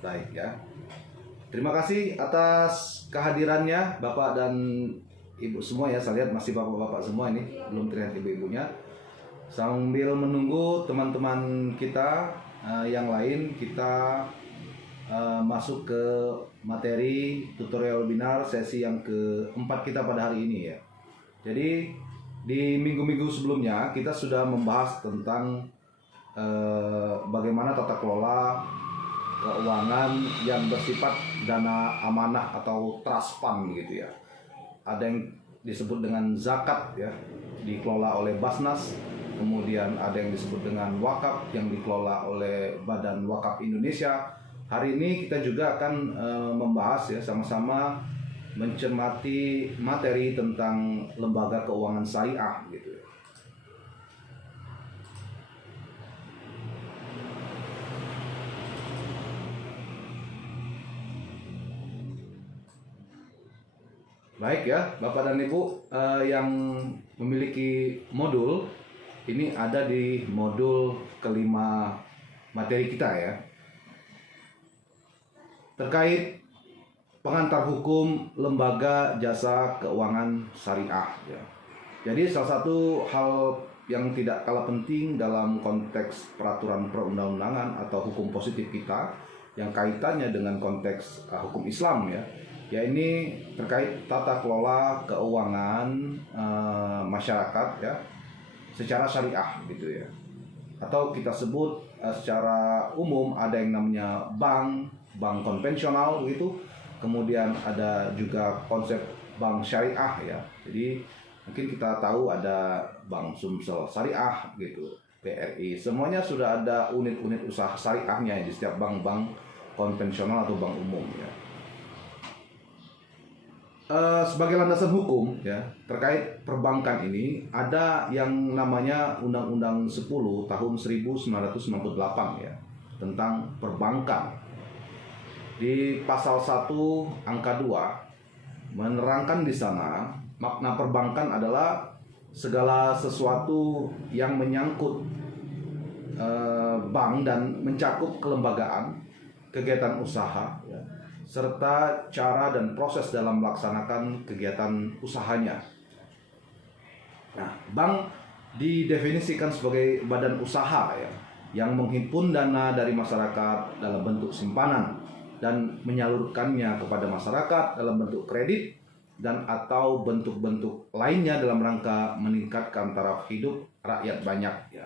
Baik ya. Terima kasih atas kehadirannya Bapak dan Ibu semua ya. Saya lihat masih bapak-bapak semua ini, belum terlihat ibu-ibunya. Sambil menunggu teman-teman kita yang lain, kita masuk ke materi tutorial webinar sesi yang keempat kita pada hari ini ya. Jadi di minggu-minggu sebelumnya kita sudah membahas tentang bagaimana tata kelola keuangan yang bersifat dana amanah atau trust fund gitu ya. Ada yang disebut dengan zakat ya, dikelola oleh Basnas. Kemudian ada yang disebut dengan wakaf yang dikelola oleh Badan Wakaf Indonesia. Hari ini kita juga akan membahas ya, sama-sama mencermati materi tentang lembaga keuangan syariah gitu. Baik ya, Bapak dan Ibu yang memiliki modul, ini ada di modul kelima materi kita ya. Terkait pengantar hukum lembaga jasa keuangan syariah ya. Jadi salah satu hal yang tidak kalah penting dalam konteks peraturan perundang-undangan atau hukum positif kita yang kaitannya dengan konteks hukum Islam ya. Ya ini terkait tata kelola keuangan masyarakat ya secara syariah gitu ya. Atau kita sebut secara umum ada yang namanya bank konvensional gitu. Kemudian ada juga konsep bank syariah ya. Jadi mungkin kita tahu ada Bank Sumsel Syariah gitu, BRI. Semuanya sudah ada unit-unit usaha syariahnya di setiap bank-bank konvensional atau bank umum ya. Sebagai landasan hukum ya terkait perbankan ini ada yang namanya Undang-Undang 10 tahun 1998 ya tentang perbankan. Di pasal 1 angka 2 menerangkan di sana makna perbankan adalah segala sesuatu yang menyangkut bank dan mencakup kelembagaan, kegiatan usaha ya, serta cara dan proses dalam melaksanakan kegiatan usahanya. Nah, bank didefinisikan sebagai badan usaha ya, yang menghimpun dana dari masyarakat dalam bentuk simpanan dan menyalurkannya kepada masyarakat dalam bentuk kredit dan atau bentuk-bentuk lainnya dalam rangka meningkatkan taraf hidup rakyat banyak ya.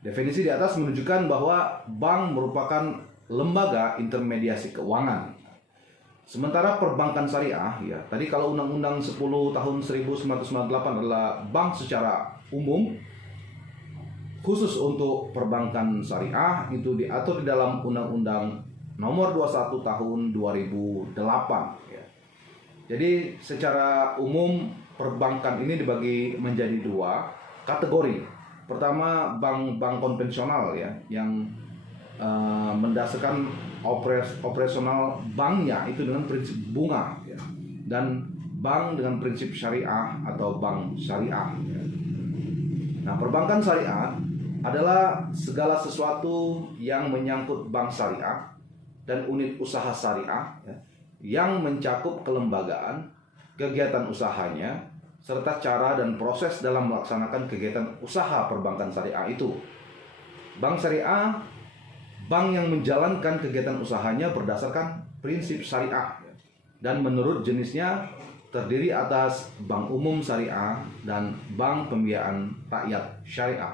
Definisi di atas menunjukkan bahwa bank merupakan lembaga intermediasi keuangan. Sementara perbankan syariah ya, tadi kalau Undang-Undang 10 tahun 1998 adalah bank secara umum, khusus untuk perbankan syariah itu diatur di dalam Undang-Undang Nomor 21 tahun 2008 ya. Jadi secara umum perbankan ini dibagi menjadi dua kategori. Pertama bank-bank konvensional ya yang mendasarkan operasional banknya itu dengan prinsip bunga ya. Dan bank dengan prinsip syariah atau bank syariah ya. Nah, perbankan syariah adalah segala sesuatu yang menyangkut bank syariah dan unit usaha syariah ya, yang mencakup kelembagaan, kegiatan usahanya, serta cara dan proses dalam melaksanakan kegiatan usaha perbankan syariah itu. Bank syariah, bank yang menjalankan kegiatan usahanya berdasarkan prinsip syariah dan menurut jenisnya terdiri atas bank umum syariah dan bank pembiayaan rakyat syariah.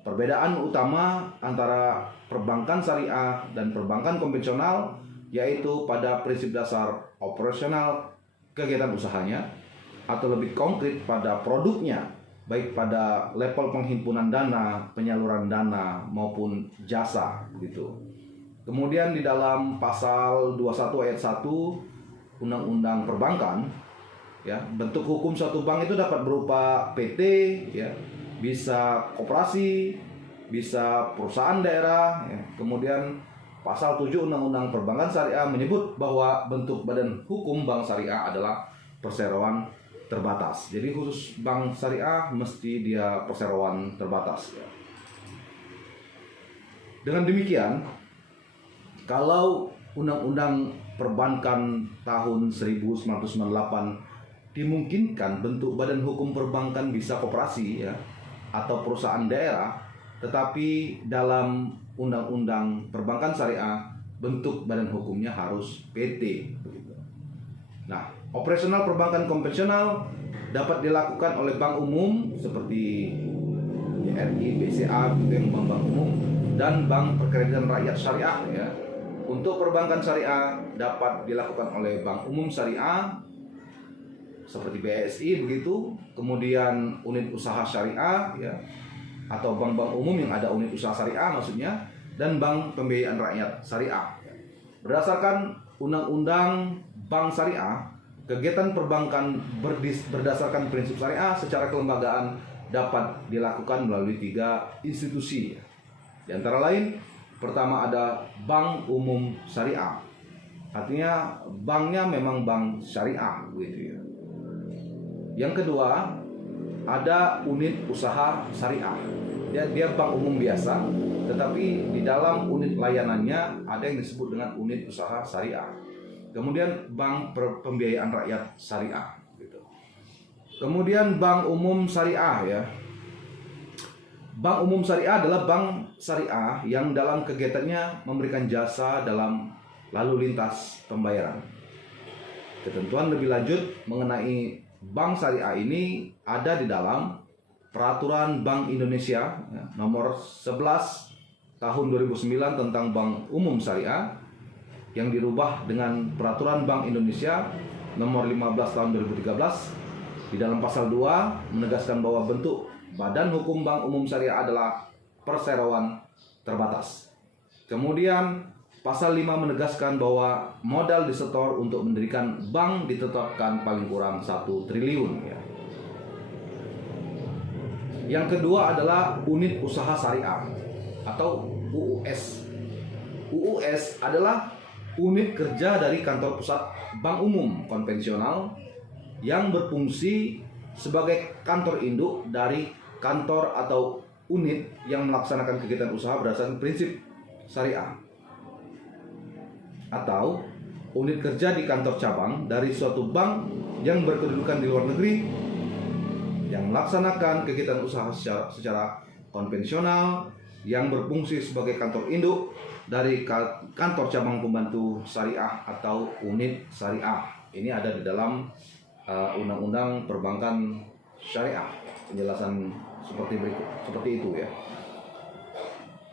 Perbedaan utama antara perbankan syariah dan perbankan konvensional yaitu pada prinsip dasar operasional kegiatan usahanya atau lebih konkret pada produknya, baik pada level penghimpunan dana, penyaluran dana maupun jasa gitu. Kemudian di dalam pasal 21 ayat 1 Undang-Undang Perbankan ya, bentuk hukum suatu bank itu dapat berupa PT ya, bisa koperasi, bisa perusahaan daerah ya. Kemudian pasal 7 Undang-Undang Perbankan Syariah menyebut bahwa bentuk badan hukum bank syariah adalah perseroan terbatas. Jadi khusus bank syariah mesti dia perseroan terbatas ya. Dengan demikian Kalau Undang-Undang Perbankan tahun 1998 dimungkinkan bentuk badan hukum perbankan bisa koperasi ya atau perusahaan daerah, tetapi dalam Undang-Undang Perbankan Syariah bentuk badan hukumnya harus PT begitu. Nah, operasional perbankan konvensional dapat dilakukan oleh bank umum seperti BRI, BCA, bank-bank umum, dan bank perkreditan rakyat syariah ya. Untuk perbankan syariah dapat dilakukan oleh bank umum syariah seperti BSI begitu, kemudian unit usaha syariah ya, atau bank-bank umum yang ada unit usaha syariah maksudnya, dan bank pembiayaan rakyat syariah. Berdasarkan Undang-Undang Bank Syariah, kegiatan perbankan berdasarkan prinsip syariah secara kelembagaan dapat dilakukan melalui 3 institusi. Di antara lain, pertama ada Bank Umum Syariah. Artinya banknya memang bank syariah gitu ya. Yang kedua, ada unit usaha syariah. Dia bank umum biasa, tetapi di dalam unit layanannya ada yang disebut dengan unit usaha syariah. Kemudian bank pembiayaan rakyat syariah gitu. Kemudian bank umum syariah ya. Bank umum syariah adalah bank syariah yang dalam kegiatannya memberikan jasa dalam lalu lintas pembayaran. Ketentuan lebih lanjut mengenai bank syariah ini ada di dalam Peraturan Bank Indonesia ya, nomor 11 tahun 2009 tentang Bank Umum Syariah yang dirubah dengan Peraturan Bank Indonesia nomor 15 tahun 2013. Di dalam pasal 2 menegaskan bahwa bentuk badan hukum Bank Umum Syariah adalah perseroan terbatas. Kemudian pasal 5 menegaskan bahwa modal disetor untuk mendirikan bank ditetapkan paling kurang 1 triliun ya. Yang kedua adalah unit usaha syariah atau UUS. UUS adalah unit kerja dari kantor pusat bank umum konvensional yang berfungsi sebagai kantor induk dari kantor atau unit yang melaksanakan kegiatan usaha berdasarkan prinsip syariah, atau unit kerja di kantor cabang dari suatu bank yang berkedudukan di luar negeri yang melaksanakan kegiatan usaha secara konvensional yang berfungsi sebagai kantor induk dari kantor cabang pembantu syariah atau unit syariah. Ini ada di dalam Undang-Undang Perbankan Syariah. Penjelasan seperti itu ya.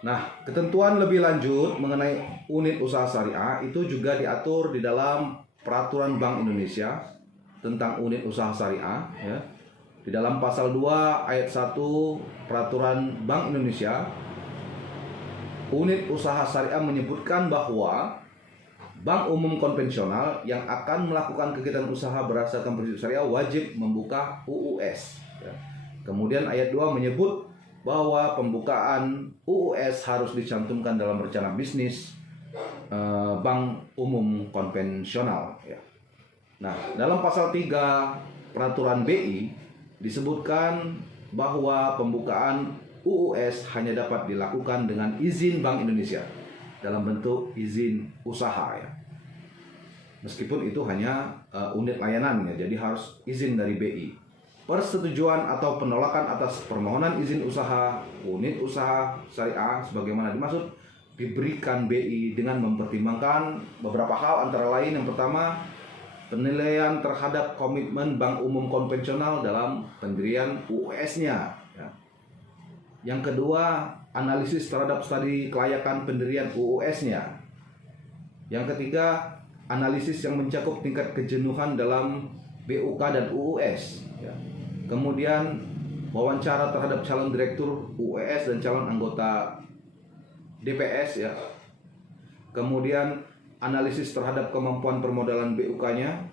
Nah, ketentuan lebih lanjut mengenai unit usaha syariah itu juga diatur di dalam Peraturan Bank Indonesia tentang unit usaha syariah ya. Di dalam pasal 2 ayat 1 Peraturan Bank Indonesia, unit usaha syariah menyebutkan bahwa bank umum konvensional yang akan melakukan kegiatan usaha berdasarkan prinsip syariah wajib membuka UUS ya. Kemudian ayat 2 menyebut bahwa pembukaan UUS harus dicantumkan dalam rencana bisnis bank umum konvensional ya. Nah, dalam pasal 3 Peraturan BI disebutkan bahwa pembukaan UUS hanya dapat dilakukan dengan izin Bank Indonesia dalam bentuk izin usaha ya. Meskipun itu hanya unit layanannya, jadi harus izin dari BI. Persetujuan atau penolakan atas permohonan izin usaha unit usaha syariah sebagaimana dimaksud diberikan BI dengan mempertimbangkan beberapa hal, antara lain yang pertama, penilaian terhadap komitmen bank umum konvensional dalam pendirian UUS-nya ya. Yang kedua, analisis terhadap studi kelayakan pendirian UUS-nya. Yang ketiga, analisis yang mencakup tingkat kejenuhan dalam BUK dan UUS ya. Kemudian wawancara terhadap calon direktur UUS dan calon anggota DPS ya. Kemudian analisis terhadap kemampuan permodalan BUK-nya.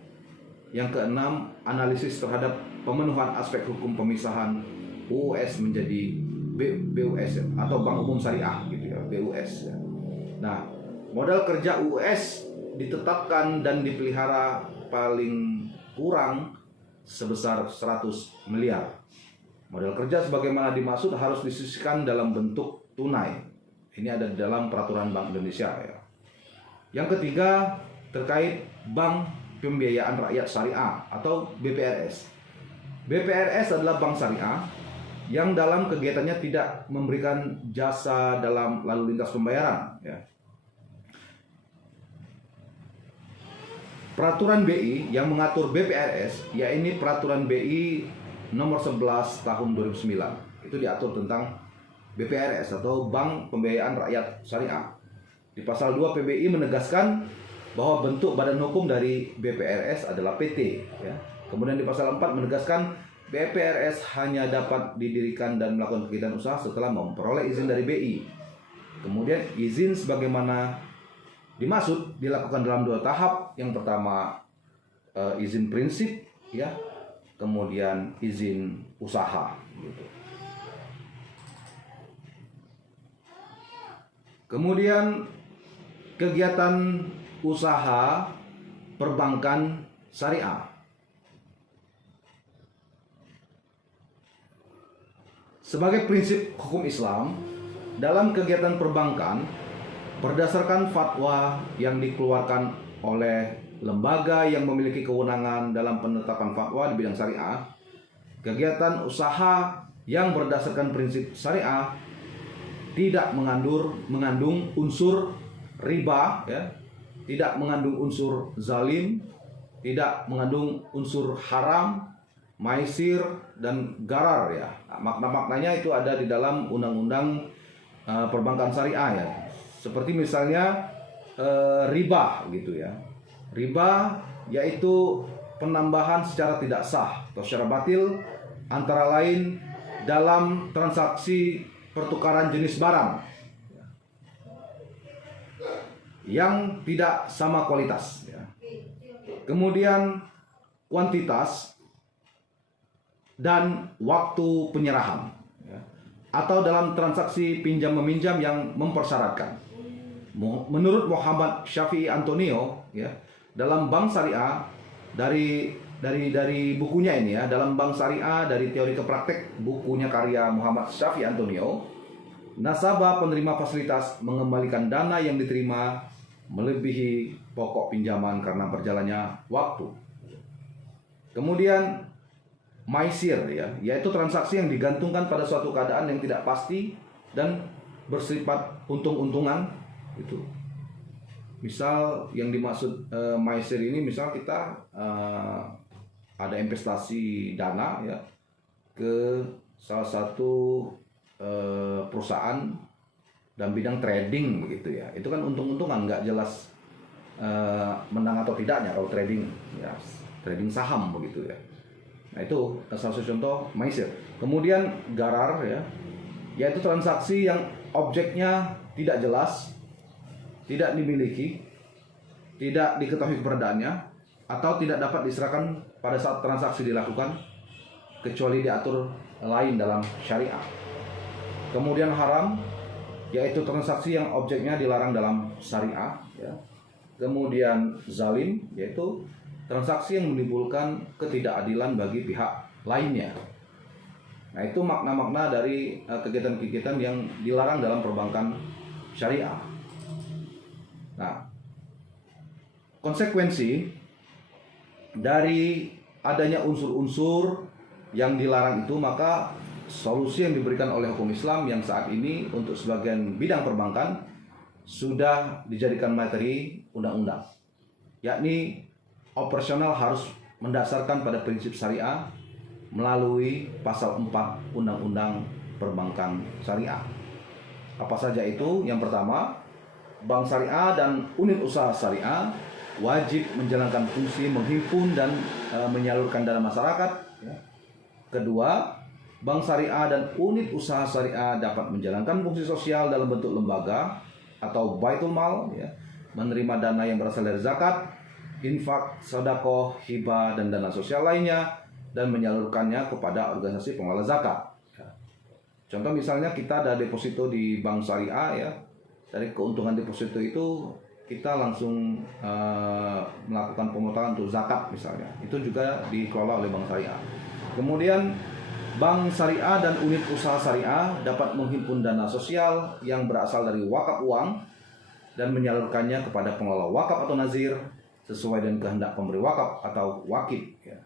Yang keenam, analisis terhadap pemenuhan aspek hukum pemisahan UUS menjadi BUS ya, atau Bank Umum Syariah gitu ya, BUS ya. Nah, modal kerja UUS ditetapkan dan dipelihara paling kurang sebesar 100 miliar. Modal kerja sebagaimana dimaksud harus disisihkan dalam bentuk tunai. Ini ada di dalam Peraturan Bank Indonesia ya. Yang ketiga terkait Bank Pembiayaan Rakyat Syariah atau BPRS. BPRS adalah bank syariah yang dalam kegiatannya tidak memberikan jasa dalam lalu lintas pembayaran. Ya. Peraturan BI yang mengatur BPRS, yaitu Peraturan BI nomor 11 tahun 2009. Itu diatur tentang BPRS atau Bank Pembiayaan Rakyat Syariah. Di pasal 2 PBI menegaskan bahwa bentuk badan hukum dari BPRS adalah PT. Ya. Kemudian di pasal 4 menegaskan BPRS hanya dapat didirikan dan melakukan kegiatan usaha setelah memperoleh izin dari BI. Kemudian izin sebagaimana dimaksud dilakukan dalam 2 tahap. Yang pertama izin prinsip, ya, kemudian izin usaha. Gitu. Kemudian kegiatan usaha perbankan syariah. Sebagai prinsip hukum Islam, dalam kegiatan perbankan berdasarkan fatwa yang dikeluarkan oleh lembaga yang memiliki kewenangan dalam penetapan fatwa di bidang syariah, kegiatan usaha yang berdasarkan prinsip syariah tidak mengandung unsur riba, ya, tidak mengandung unsur zalim, tidak mengandung unsur haram, maisir, dan garar, ya. Makna-maknanya itu ada di dalam undang-undang perbankan syariah, ya. Seperti misalnya riba, gitu ya. Riba yaitu penambahan secara tidak sah atau secara batil, antara lain dalam transaksi pertukaran jenis barang yang tidak sama kualitas, ya. Kemudian kuantitas dan waktu penyerahan, ya. Atau dalam transaksi pinjam meminjam yang mempersyaratkan. Menurut Muhammad Syafi'i Antonio, ya, dalam bank syariah dari bukunya ini, ya, dalam bank syariah dari teori ke praktek, bukunya karya Muhammad Syafi'i Antonio, nasabah penerima fasilitas mengembalikan dana yang diterima melebihi pokok pinjaman karena berjalannya waktu. Kemudian maisir, ya, yaitu transaksi yang digantungkan pada suatu keadaan yang tidak pasti dan bersifat untung-untungan, itu. Misal yang dimaksud maisir ini, misal kita ada investasi dana, ya, ke salah satu perusahaan dan bidang trading, begitu ya. Itu kan untung-untungan, nggak jelas menang atau tidaknya kalau trading, ya, trading saham, begitu ya. Nah, itu salah satu contoh maisir. Kemudian garar, ya, yaitu transaksi yang objeknya tidak jelas, tidak dimiliki, tidak diketahui keberadaannya, atau tidak dapat diserahkan pada saat transaksi dilakukan kecuali diatur lain dalam syariah. Kemudian haram, yaitu transaksi yang objeknya dilarang dalam syariah, ya. Kemudian zalim, yaitu transaksi yang menimbulkan ketidakadilan bagi pihak lainnya. Nah, itu makna-makna dari kegiatan-kegiatan yang dilarang dalam perbankan syariah. Nah, konsekuensi dari adanya unsur-unsur yang dilarang itu, maka solusi yang diberikan oleh hukum Islam yang saat ini untuk sebagian bidang perbankan sudah dijadikan materi undang-undang, yakni operasional harus mendasarkan pada prinsip syariah melalui pasal 4 Undang-Undang Perbankan Syariah. Apa saja itu? Yang pertama, bank syariah dan unit usaha syariah wajib menjalankan fungsi menghimpun dan menyalurkan dana masyarakat, ya. Kedua, bank syariah dan unit usaha syariah dapat menjalankan fungsi sosial dalam bentuk lembaga atau baitul mal, ya, menerima dana yang berasal dari zakat, infak, sedekah, hibah, dan dana sosial lainnya, dan menyalurkannya kepada organisasi pengelola zakat. Contoh misalnya kita ada deposito di bank syariah, ya, dari keuntungan deposito itu kita langsung melakukan pemotongan untuk zakat misalnya, itu juga dikelola oleh bank syariah. Kemudian bank syariah dan unit usaha syariah dapat menghimpun dana sosial yang berasal dari wakaf uang dan menyalurkannya kepada pengelola wakaf atau nazir sesuai dengan kehendak pemberi wakaf atau wakif. Ya.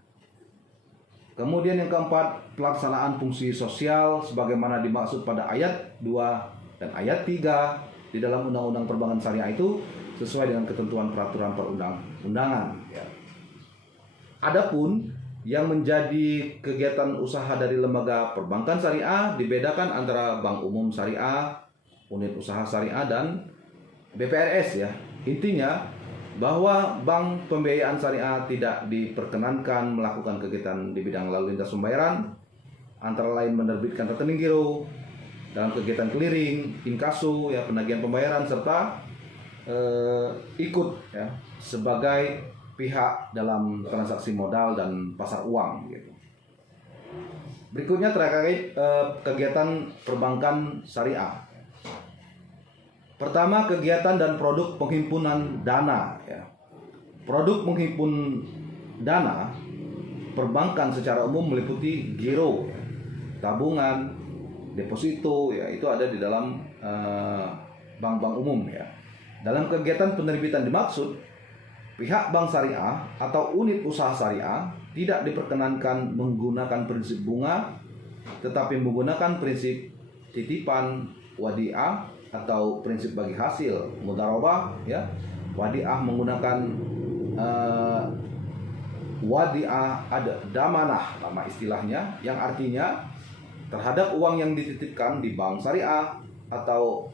Kemudian yang keempat, pelaksanaan fungsi sosial sebagaimana dimaksud pada ayat 2 dan ayat 3 di dalam Undang-Undang Perbankan Syariah itu sesuai dengan ketentuan peraturan perundang-undangan. Ya. Adapun yang menjadi kegiatan usaha dari lembaga perbankan syariah dibedakan antara bank umum syariah, unit usaha syariah, dan BPRS ya. Intinya bahwa bank pembiayaan syariah tidak diperkenankan melakukan kegiatan di bidang lalu lintas pembayaran, antara lain menerbitkan rekening giro dalam kegiatan clearing, inkaso ya, penagihan pembayaran, serta ikut ya sebagai pihak dalam transaksi modal dan pasar uang gitu. Berikutnya terkait kegiatan perbankan syariah. Pertama, kegiatan dan produk penghimpunan dana ya. Produk menghimpun dana perbankan secara umum meliputi giro, ya, tabungan, deposito ya, itu ada di dalam bank-bank umum ya. Dalam kegiatan penerbitan dimaksud, pihak bank syariah atau unit usaha syariah tidak diperkenankan menggunakan prinsip bunga, tetapi menggunakan prinsip titipan, wadiah, atau prinsip bagi hasil, mudharabah ya. Wadiah menggunakan wadiah ada damanah nama istilahnya, yang artinya terhadap uang yang dititipkan di bank syariah atau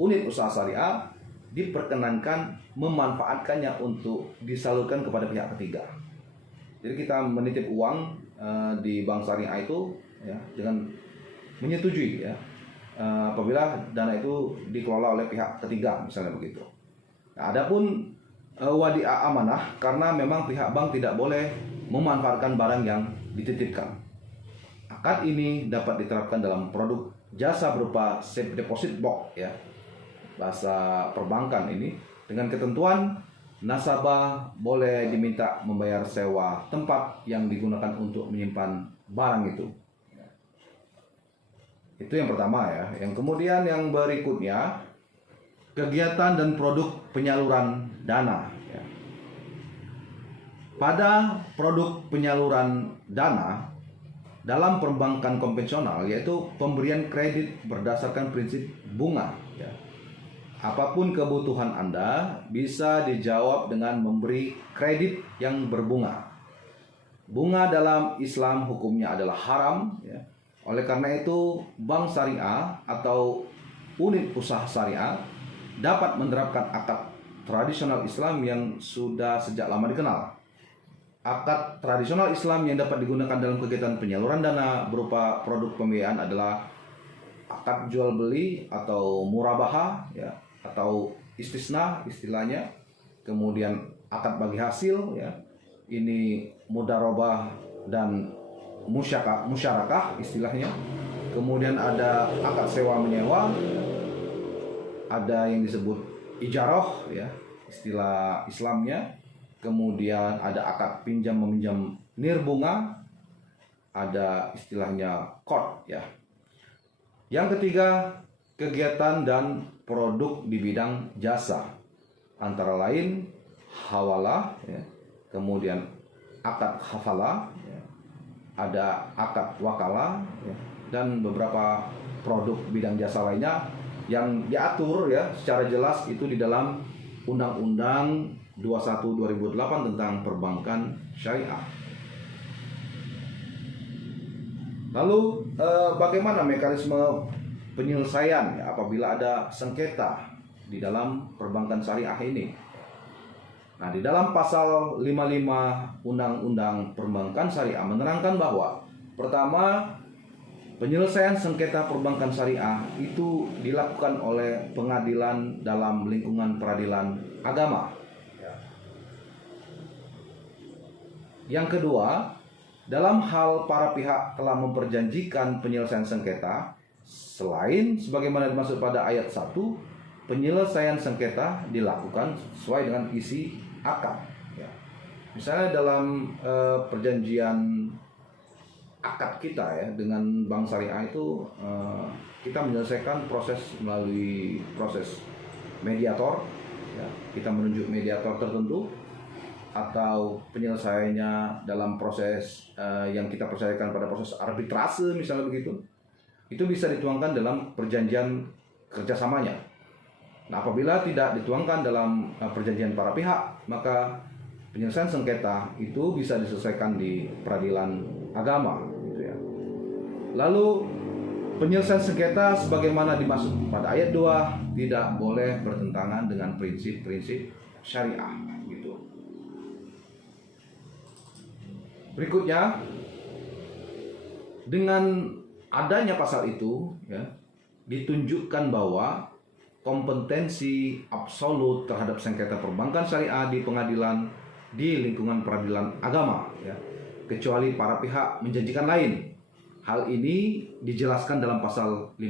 unit usaha syariah diperkenankan memanfaatkannya untuk disalurkan kepada pihak ketiga. Jadi kita menitip uang di bank syariah itu ya dengan menyetujui ya apabila dana itu dikelola oleh pihak ketiga misalnya begitu. Nah, adapun wadiah amanah karena memang pihak bank tidak boleh memanfaatkan barang yang dititipkan. Akad ini dapat diterapkan dalam produk jasa berupa safe deposit box ya, bahasa perbankan ini, dengan ketentuan nasabah boleh diminta membayar sewa tempat yang digunakan untuk menyimpan barang itu. Itu yang pertama ya. Yang kemudian yang berikutnya, kegiatan dan produk penyaluran dana ya. Pada produk penyaluran dana dalam perbankan konvensional, yaitu pemberian kredit berdasarkan prinsip bunga ya. Apapun kebutuhan Anda bisa dijawab dengan memberi kredit yang berbunga. Bunga dalam Islam hukumnya adalah haram ya. Oleh karena itu, bank syariah atau unit usaha syariah dapat menerapkan akad tradisional Islam yang sudah sejak lama dikenal. Akad tradisional Islam yang dapat digunakan dalam kegiatan penyaluran dana berupa produk pembiayaan adalah akad jual beli atau murabaha ya, atau istisna istilahnya. Kemudian akad bagi hasil ya. Ini mudharabah dan musyarakah istilahnya. Kemudian ada akad sewa menyewa, ada yang disebut ijarah ya, istilah Islamnya. Kemudian ada akad pinjam meminjam nirbunga, ada istilahnya qard ya. Yang ketiga, kegiatan dan produk di bidang jasa, antara lain hawalah ya, kemudian akad hafalah ya, ada akad wakalah ya, dan beberapa produk bidang jasa lainnya yang diatur ya secara jelas itu di dalam Undang-Undang 21/2008 tentang perbankan syariah. Lalu bagaimana mekanisme penyelesaian ya, apabila ada sengketa di dalam perbankan syariah ini? Nah, di dalam pasal 55 Undang-Undang Perbankan Syariah menerangkan bahwa pertama, penyelesaian sengketa perbankan syariah itu dilakukan oleh pengadilan dalam lingkungan peradilan agama. Yang kedua, dalam hal para pihak telah memperjanjikan penyelesaian sengketa, selain sebagaimana dimaksud pada ayat 1, penyelesaian sengketa dilakukan sesuai dengan isi akad. Ya. Misalnya dalam perjanjian akad kita ya dengan bank syariah itu kita menyelesaikan proses melalui proses mediator ya, kita menunjuk mediator tertentu atau penyelesaiannya dalam proses yang kita percayakan pada proses arbitrase misalnya begitu, itu bisa dituangkan dalam perjanjian kerjasamanya. Nah, apabila tidak dituangkan dalam perjanjian para pihak, maka penyelesaian sengketa itu bisa diselesaikan di peradilan agama, gitu ya. Lalu penyelesaian sengketa sebagaimana dimaksud pada ayat 2 tidak boleh bertentangan dengan prinsip-prinsip syariah, gitu. Berikutnya, dengan adanya pasal itu, ya, ditunjukkan bahwa kompetensi absolut terhadap sengketa perbankan syariah di pengadilan di lingkungan peradilan agama, ya, kecuali para pihak menjanjikan lain. Hal ini dijelaskan dalam pasal 5